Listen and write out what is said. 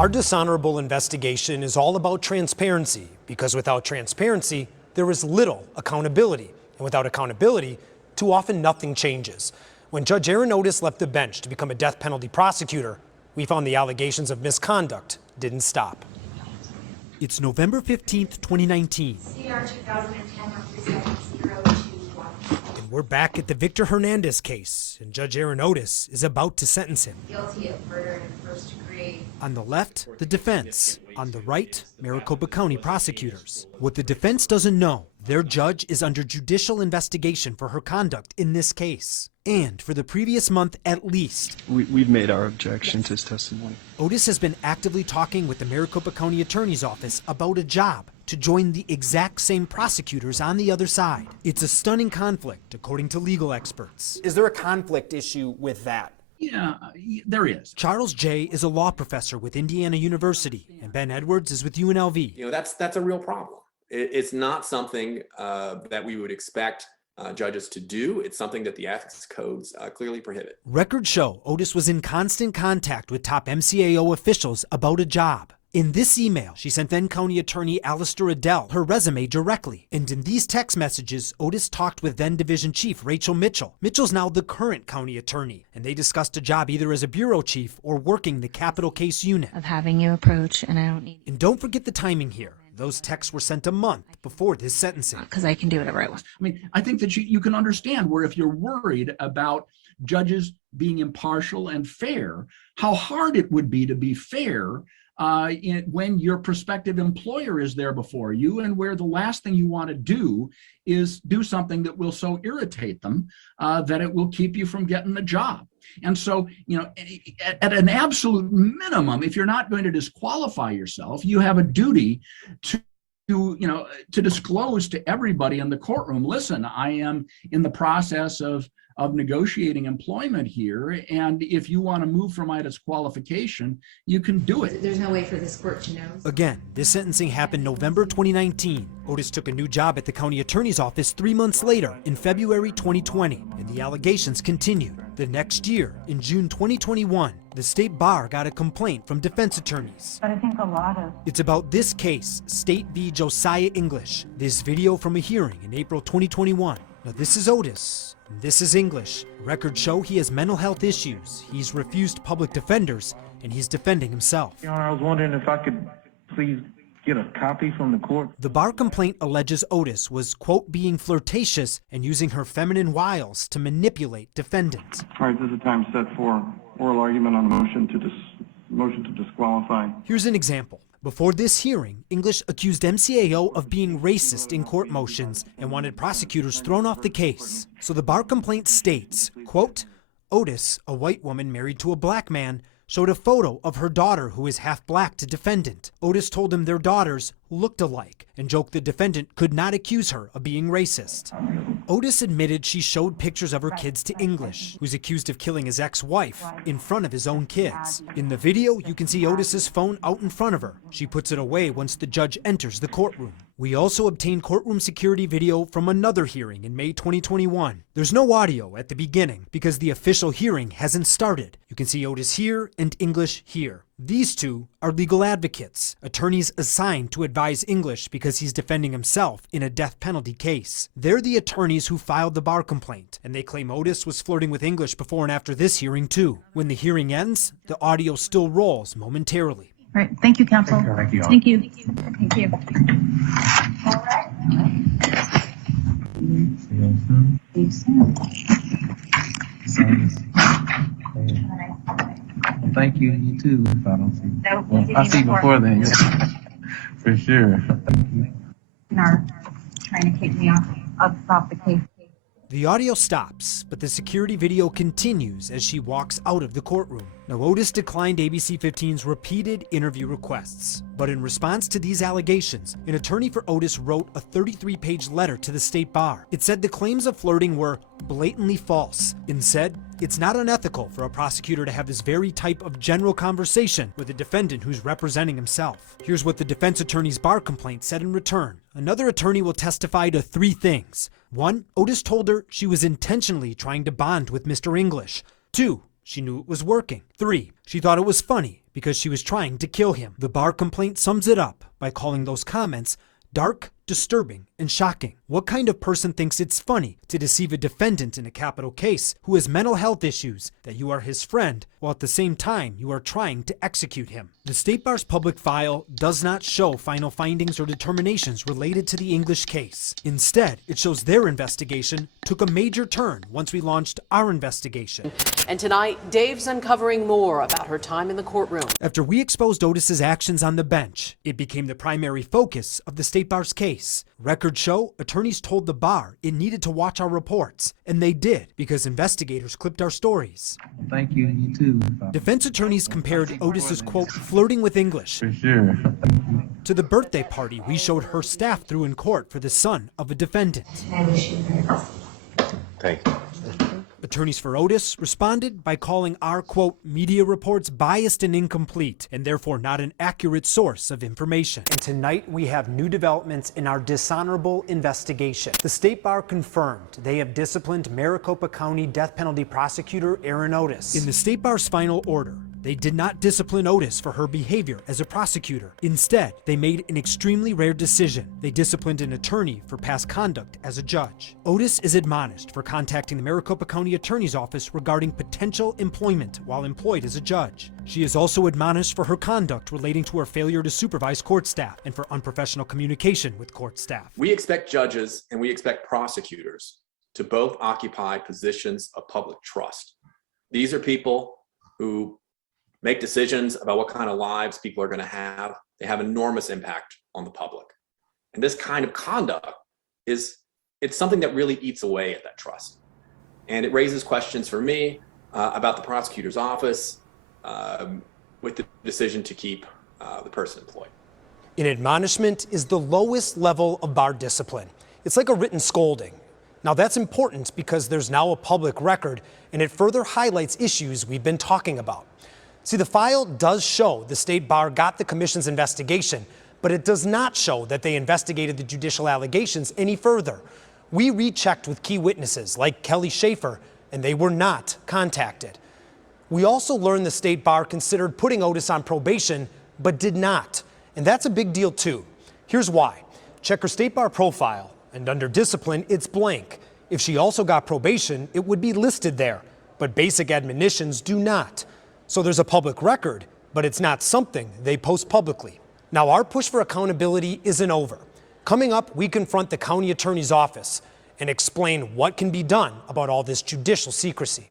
Our dishonorable investigation is all about transparency, because without transparency, there is little accountability. And without accountability, too often nothing changes. When Judge Aaron Otis left the bench to become a death penalty prosecutor, we found the allegations of misconduct didn't stop. It's November 15th, 2019. CR 2010-021. And we're back at the Victor Hernandez case, and Judge Aaron Otis is about to sentence him. Guilty of murder in first degree. On the left, the defense. On the right, Maricopa County prosecutors. What the defense doesn't know, their judge is under judicial investigation for her conduct in this case. And for the previous month at least, we've made our objection to his testimony. Otis has been actively talking with the Maricopa County Attorney's Office about a job to join the exact same prosecutors on the other side. It's a stunning conflict, according to legal experts. Is there a conflict issue with that? Yeah, there is. Charles Jay is a law professor with Indiana University, and Ben Edwards is with UNLV. You know, that's a real problem. It's not something that we would expect judges to do. It's something that the ethics codes clearly prohibit. Records show Otis was in constant contact with top MCAO officials about a job. In this email, she sent then County Attorney Alistair Adele her resume directly. And in these text messages, Otis talked with then Division Chief Rachel Mitchell. Mitchell's now the current county attorney, and they discussed a job either as a bureau chief or working the capital case unit. Of having you approach, and I don't need... And don't forget the timing here. Those texts were sent a month before this sentencing. Because I can do whatever I want. I mean, I think that you can understand where if you're worried about judges being impartial and fair, how hard it would be to be fair when your prospective employer is there before you, and where the last thing you want to do is do something that will so irritate them that it will keep you from getting the job. And so, you know, at an absolute minimum, if you're not going to disqualify yourself, you have a duty to disclose to everybody in the courtroom, listen, I am in the process of negotiating employment here, and if you want to move for my disqualification, you can do it. There's no way for this court to know. Again, this sentencing happened November 2019. Otis took a new job at the county attorney's office 3 months later, in February 2020, and the allegations continued. The next year, in June 2021, the state bar got a complaint from defense attorneys. But I think a lot of... It's about this case, State v. Josiah English. This video from a hearing in April 2021. Now this is Otis, and this is English. Records show he has mental health issues, he's refused public defenders, and he's defending himself. Your Honor, I was wondering if I could please get a copy from the court. The bar complaint alleges Otis was, quote, being flirtatious and using her feminine wiles to manipulate defendants. All right, this is time set for oral argument on a motion to disqualify. Here's an example. Before this hearing, English accused MCAO of being racist in court motions and wanted prosecutors thrown off the case. So the bar complaint states, quote, Otis, a white woman married to a black man, showed a photo of her daughter who is half black to defendant. Otis told him their daughters looked alike and joked the defendant could not accuse her of being racist. Otis admitted she showed pictures of her kids to English, who's accused of killing his ex-wife in front of his own kids. In the video, you can see Otis's phone out in front of her. She puts it away once the judge enters the courtroom. We also obtained courtroom security video from another hearing in May 2021. There's no audio at the beginning because the official hearing hasn't started. You can see Otis here and English here. These two are legal advocates, attorneys assigned to advise English because he's defending himself in a death penalty case. They're the attorneys who filed the bar complaint, and they claim Otis was flirting with English before and after this hearing too. When the hearing ends, the audio still rolls momentarily. All right, thank you, counsel. Thank you. Thank you. Thank you. All right. See you soon. Thank you. You too. If I don't see you. Nope, Well, we'll I'll see you before then. Yeah. For sure. Are trying to kick me off the case. The audio stops, but the security video continues as she walks out of the courtroom. Now, Otis declined ABC15's repeated interview requests, but in response to these allegations, an attorney for Otis wrote a 33-page letter to the state bar. It said the claims of flirting were blatantly false and said it's not unethical for a prosecutor to have this very type of general conversation with a defendant who's representing himself. Here's what the defense attorney's bar complaint said in return. Another attorney will testify to 3 things. 1, Otis told her she was intentionally trying to bond with Mr. English. 2, She knew it was working. 3. She thought it was funny because she was trying to kill him. The bar complaint sums it up by calling those comments dark, disturbing, and shocking. What kind of person thinks it's funny to deceive a defendant in a capital case who has mental health issues, that you are his friend, while at the same time you are trying to execute him? The State Bar's public file does not show final findings or determinations related to the English case. Instead, it shows their investigation took a major turn once we launched our investigation. And tonight, Dave's uncovering more about her time in the courtroom. After we exposed Otis's actions on the bench, it became the primary focus of the State Bar's case. Records show attorneys told the bar it needed to watch our reports, and they did because investigators clipped our stories. Thank you. You too. Defense attorneys compared Otis's, quote, flirting with English For sure. to the birthday party we showed her staff threw in court for the son of a defendant. I wish you the very best. Thank you. Attorneys for Otis responded by calling our, quote, media reports biased and incomplete, and therefore not an accurate source of information. And tonight we have new developments in our dishonorable investigation. The State Bar confirmed they have disciplined Maricopa County death penalty prosecutor Aaron Otis. In the State Bar's final order, they did not discipline Otis for her behavior as a prosecutor. Instead, they made an extremely rare decision. They disciplined an attorney for past conduct as a judge. Otis is admonished for contacting the Maricopa County Attorney's Office regarding potential employment while employed as a judge. She is also admonished for her conduct relating to her failure to supervise court staff and for unprofessional communication with court staff. We expect judges and we expect prosecutors to both occupy positions of public trust. These are people who make decisions about what kind of lives people are going to have. They have enormous impact on the public. And this kind of conduct it's something that really eats away at that trust. And it raises questions for me about the prosecutor's office with the decision to keep the person employed. An admonishment is the lowest level of bar discipline. It's like a written scolding. Now that's important because there's now a public record and it further highlights issues we've been talking about. See, the file does show the State Bar got the commission's investigation, but it does not show that they investigated the judicial allegations any further. We rechecked with key witnesses like Kelly Schaefer, and they were not contacted. We also learned the State Bar considered putting Otis on probation, but did not. And that's a big deal too. Here's why. Check her State Bar profile, and under discipline, it's blank. If she also got probation, it would be listed there, but basic admonitions do not. So there's a public record, but it's not something they post publicly. Now, our push for accountability isn't over. Coming up, we confront the county attorney's office and explain what can be done about all this judicial secrecy.